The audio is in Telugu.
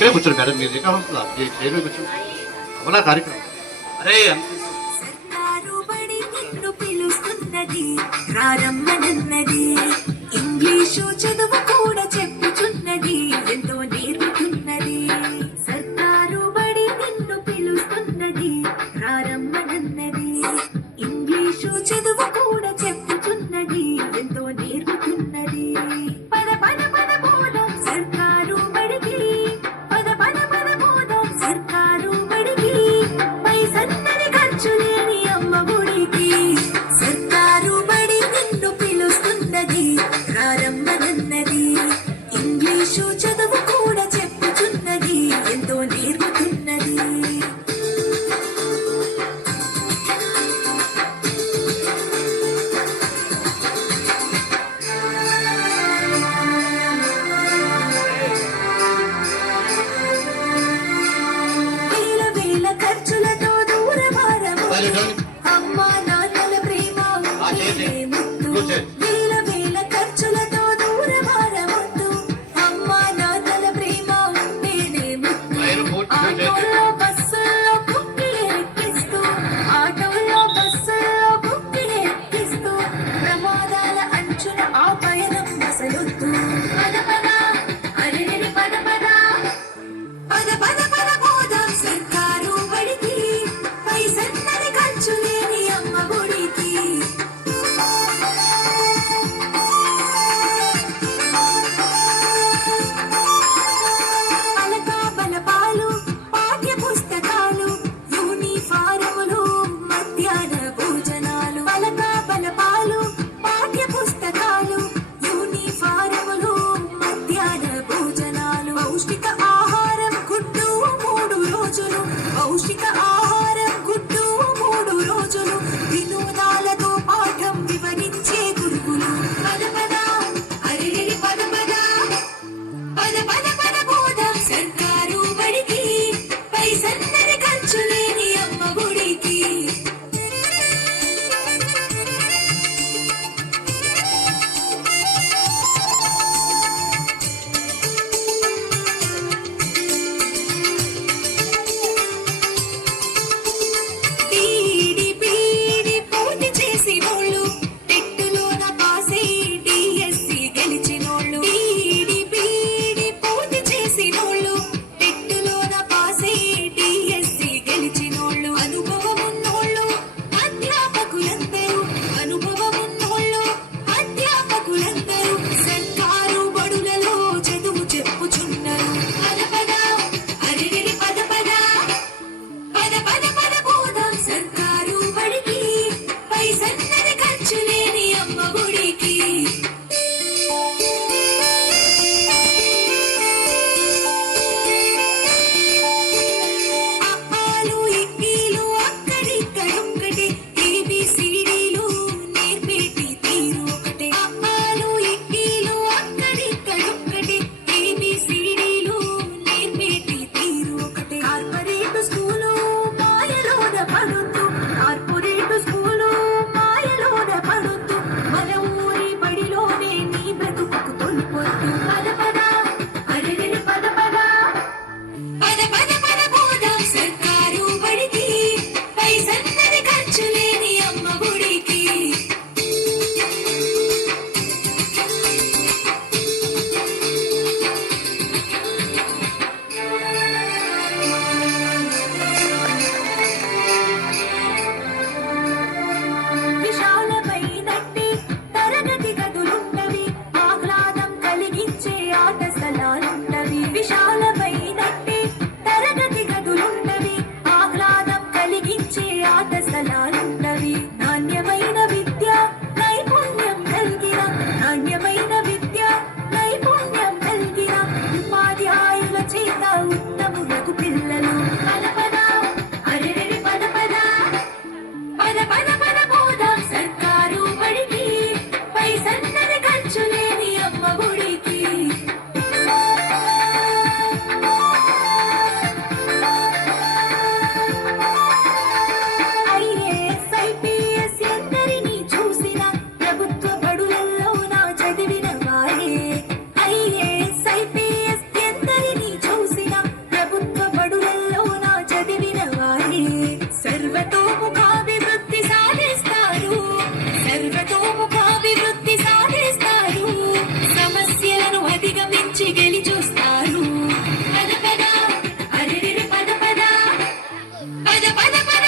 ఇక్కడే కూర్చోండి మేడం, మీరు ఎక్కడ వస్తుందా చైర్లో కూర్చోండి. అవలా కార్యక్రమం. అరే సర్కారు బడి నిన్ను పిలుస్తున్నది, ప్రారంభనన్నది. ఇంగ్లీషు చదువు కూడా చెప్పుచున్నది, ఎంతో నేర్పుతున్నది. సర్కారు బడి నిన్ను పిలుస్తున్నది, ప్రారంభనన్నది. ఇంగ్లీషు చదువు కూడా చెప్పుచున్నది, ఎంతో నేర్పుతున్నది. పద పద పద పోదాం సర్కారు బడికి, పద పద పద పోదాం సర్కారు బడికి. పైసన్నది ఖర్చు లేని అమ్మ గుడికి. సర్కారు బడి నిన్ను పిలుస్తున్నది, ప్రారంభనన్నది. ఇంగ్లీషు చదువు కూడా చెప్పుచున్నది, ఎంతో నేర్పుతున్నది. వేల వేల ఖర్చులతో దూర భారము, అమ్మా నాన్నల ప్రేమ నీవే ముద్దు. వేల వేల ఖర్చులతో దూర భారముద్దు, అమ్మా నాన్నల ప్రేమ నేనే ముద్దు. ఆటోల్లో బస్సుల్లో కుక్కిలి ఎక్కిస్తూ, ఆటోల్లో బస్సుల్లో కుక్కిలి ఎక్కిస్తూ, ప్రమాదాల అంచున ఆ పయనం అసలొద్దు. పద పద అరెరెరి పద పద, పద పద పద పోదాం సర్కారు బడికి. పైసన్నది ఖర్చు లేని అమ్మ గుడికి. అలకా బలపాలు, పాఠ్య పుస్తకాలు, యూనిఫారములు, మధ్యాహ్న భోజనాలు. అలకా బలపాలు, పాఠ్య పుస్తకాలు, యూనిఫారములు, మధ్యాహ్న భోజనాలు. పౌష్టిక ఆహారం గుడ్డు 3 రోజులు, పౌష్టిక ఆహారం గుడ్డు 3 రోజులు. వినోదాలతో పాఠం వివరించే గురుకులు. పద పద అరెరెరి పద పద, పద పద పద పోదాం సర్కారు బడికి. పైసన్నది ఖర్చు లేని అమ్మ గుడికి. పద పద